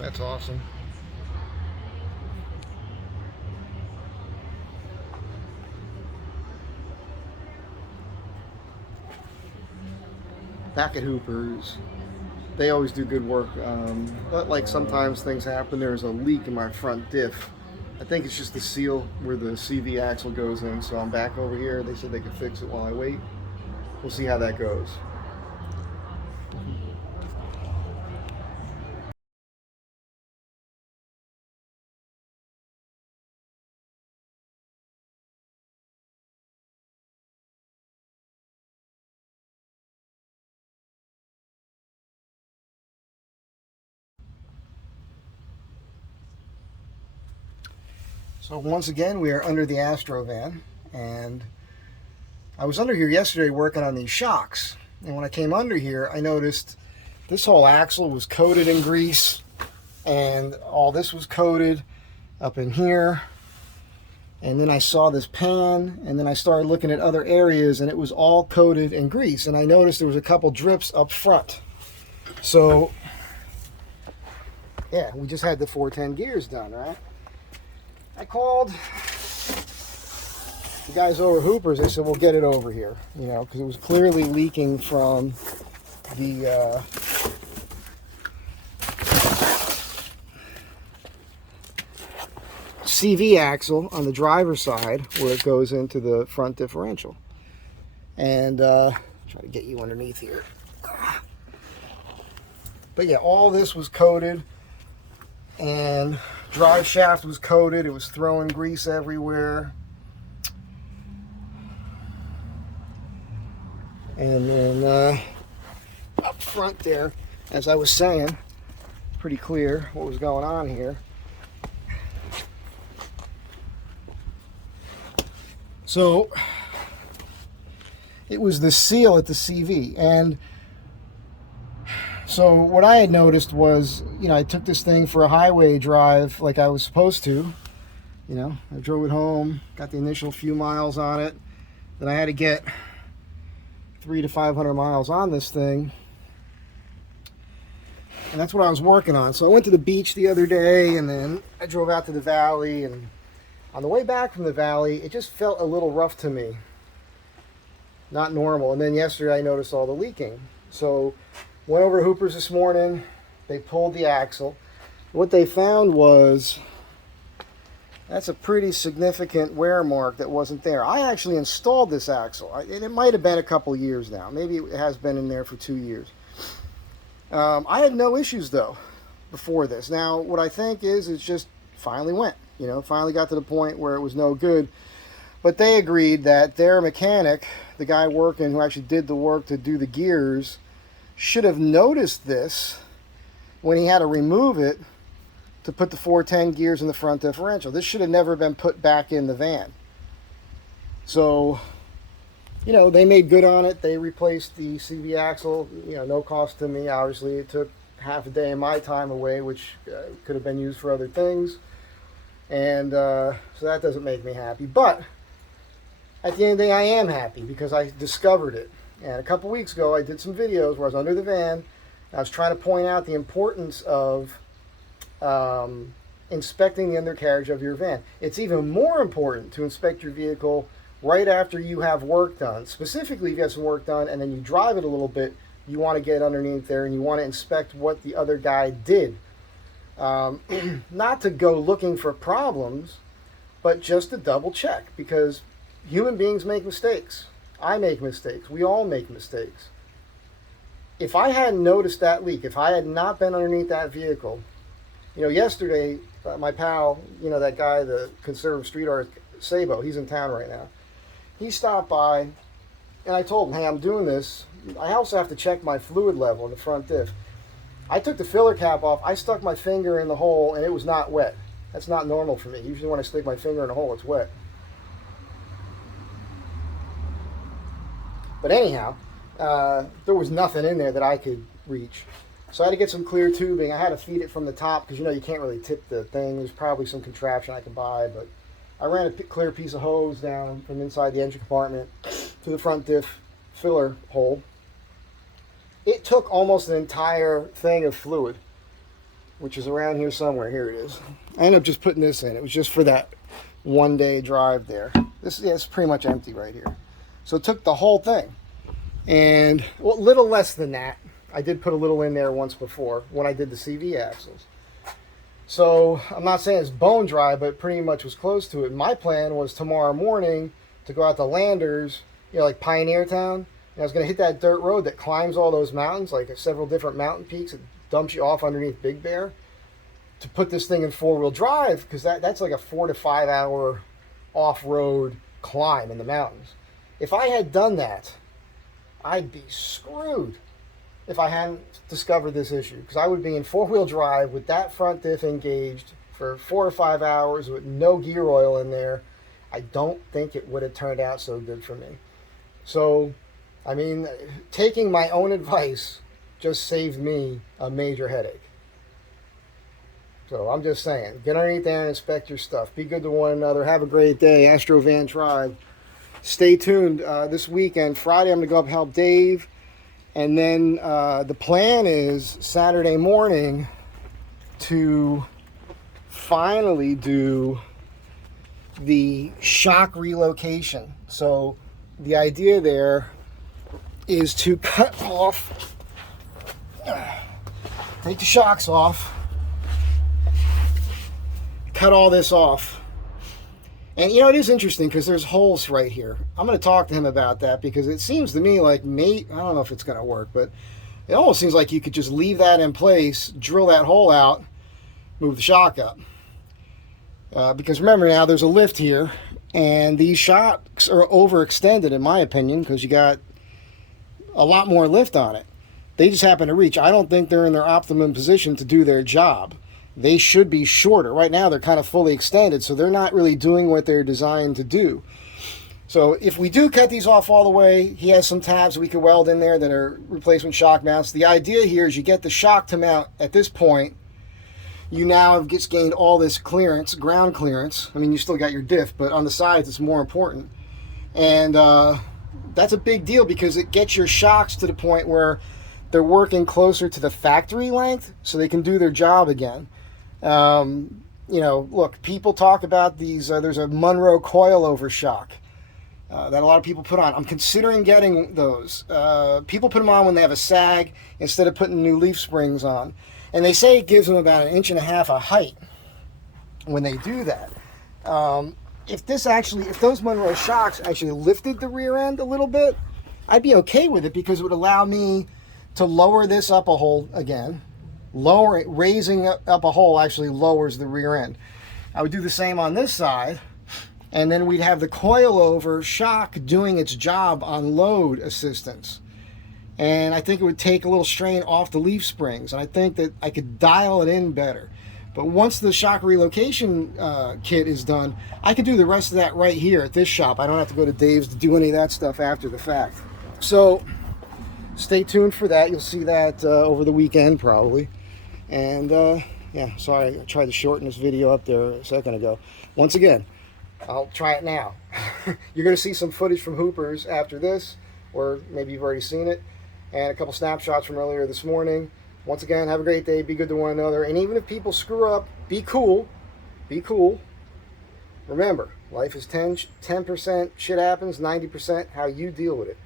That's awesome. Back at Hooper's, they always do good work. But like sometimes things happen. There's a leak in my front diff. I think it's just the seal where the CV axle goes in. So I'm back over here. They said they could fix it while I wait. We'll see how that goes. So once again, we are under the Astro van, and I was under here yesterday working on these shocks. And when I came under here, I noticed this whole axle was coated in grease, and all this was coated up in here. And then I saw this pan, and then I started looking at other areas, and it was all coated in grease. And I noticed there was a couple drips up front. So, yeah, we just had the 410 gears done, right? I called the guys over Hooper's. They said, we'll get it over here, you know, because it was clearly leaking from the CV axle on the driver's side where it goes into the front differential. And try to get you underneath here. But yeah, all this was coated, and drive shaft was coated. It was throwing grease everywhere. And then up front there, as I was saying, pretty clear what was going on here. So it was the seal at the CV. And so what I had noticed was, you know, I took this thing for a highway drive like I was supposed to. You know, I drove it home, got the initial few miles on it. Then I had to get 300 to 500 miles on this thing. And that's what I was working on. So I went to the beach the other day, and then I drove out to the valley, and on the way back from the valley, it just felt a little rough to me. Not normal. And then yesterday I noticed all the leaking. So went over to Hooper's this morning. They pulled the axle. What they found was that's a pretty significant wear mark that wasn't there. I actually installed this axle, and it might have been a couple years now. Maybe it has been in there for 2 years. I had no issues though before this. Now what I think is it just finally went. You know, finally got to the point where it was no good. But they agreed that their mechanic, the guy working who actually did the work to do the gears, should have noticed this when he had to remove it to put the 410 gears in the front differential. This should have never been put back in the van. So, you know, they made good on it. They replaced the CV axle, you know, no cost to me. Obviously, it took half a day of my time away, which could have been used for other things. And so that doesn't make me happy. But at the end of the day, I am happy because I discovered it. And a couple weeks ago, I did some videos where I was under the van. I was trying to point out the importance of inspecting the undercarriage of your van. It's even more important to inspect your vehicle right after you have work done. Specifically, if you have some work done and then you drive it a little bit, you want to get underneath there and you want to inspect what the other guy did. Not to go looking for problems, but just to double check, because human beings make mistakes. I make mistakes. We all make mistakes. If I hadn't noticed that leak, if I had not been underneath that vehicle, you know, yesterday, my pal, you know, that guy, the conservative street art, Sabo, he's in town right now. He stopped by, and I told him, hey, I'm doing this. I also have to check my fluid level in the front diff. I took the filler cap off. I stuck my finger in the hole, and it was not wet. That's not normal for me. Usually when I stick my finger in a hole, it's wet. But anyhow, there was nothing in there that I could reach. So I had to get some clear tubing. I had to feed it from the top because, you know, you can't really tip the thing. There's probably some contraption I could buy, but I ran a clear piece of hose down from inside the engine compartment to the front diff filler hole. It took almost an entire thing of fluid. which is around here somewhere. Here it is. I ended up just putting this in. It was just for that one-day drive there. This is pretty much empty right here. So it took the whole thing. And well, a little less than that. I did put a little in there once before when I did the CV axles. So I'm not saying it's bone dry, but pretty much was close to it. My plan was tomorrow morning to go out to Landers, like Pioneer Town. And I was going to hit that dirt road that climbs all those mountains, like several different mountain peaks. It dumps you off underneath Big Bear. To put this thing in four-wheel drive, because that's like a 4 to 5 hour off-road climb in the mountains. If I had done that, I'd be screwed if I hadn't discovered this issue, because I would be in four-wheel drive with that front diff engaged for 4 or 5 hours with no gear oil in there. I don't think it would have turned out so good for me. So, I mean, taking my own advice just saved me a major headache. So I'm just saying, get underneath there and inspect your stuff. Be good to one another. Have a great day. Astro Van Tribe. Stay tuned this weekend. Friday, I'm going to go up and help Dave. And then the plan is Saturday morning to finally do the shock relocation. So the idea there is to cut off, take the shocks off, cut all this off. And it is interesting because there's holes right here. I'm going to talk to him about that because it seems to me like I don't know if it's going to work, but it almost seems like you could just leave that in place, drill that hole out, move the shock up. Because remember now, there's a lift here, and these shocks are overextended in my opinion because you got a lot more lift on it. They just happen to reach. I don't think they're in their optimum position to do their job. They should be shorter. Right now, they're kind of fully extended, so they're not really doing what they're designed to do. So if we do cut these off all the way, he has some tabs we could weld in there that are replacement shock mounts. The idea here is you get the shock to mount at this point. You now have just gained all this clearance, ground clearance. I mean, you still got your diff, but on the sides, it's more important. And that's a big deal because it gets your shocks to the point where they're working closer to the factory length so they can do their job again. Look, people talk about these, there's a Monroe coilover shock that a lot of people put on. I'm considering getting those. People put them on when they have a sag instead of putting new leaf springs on. And they say it gives them about 1.5 inches of height when they do that. If those Monroe shocks actually lifted the rear end a little bit, I'd be okay with it because it would allow me to lower this up a hole again. Raising up a hole actually lowers the rear end. I would do the same on this side, and then we'd have the coilover shock doing its job on load assistance. And I think it would take a little strain off the leaf springs, and I think that I could dial it in better. But once the shock relocation kit is done, I can do the rest of that right here at this shop. I don't have to go to Dave's to do any of that stuff after the fact. So stay tuned for that. You'll see that over the weekend probably. And yeah, sorry, I tried to shorten this video up there a second ago. Once again, I'll try it now. You're going to see some footage from Hoopers after this, or maybe you've already seen it, and a couple snapshots from earlier this morning. Once again, have a great day. Be good to one another. And even if people screw up, be cool. Be cool. Remember, life is 10% shit happens, 90% how you deal with it.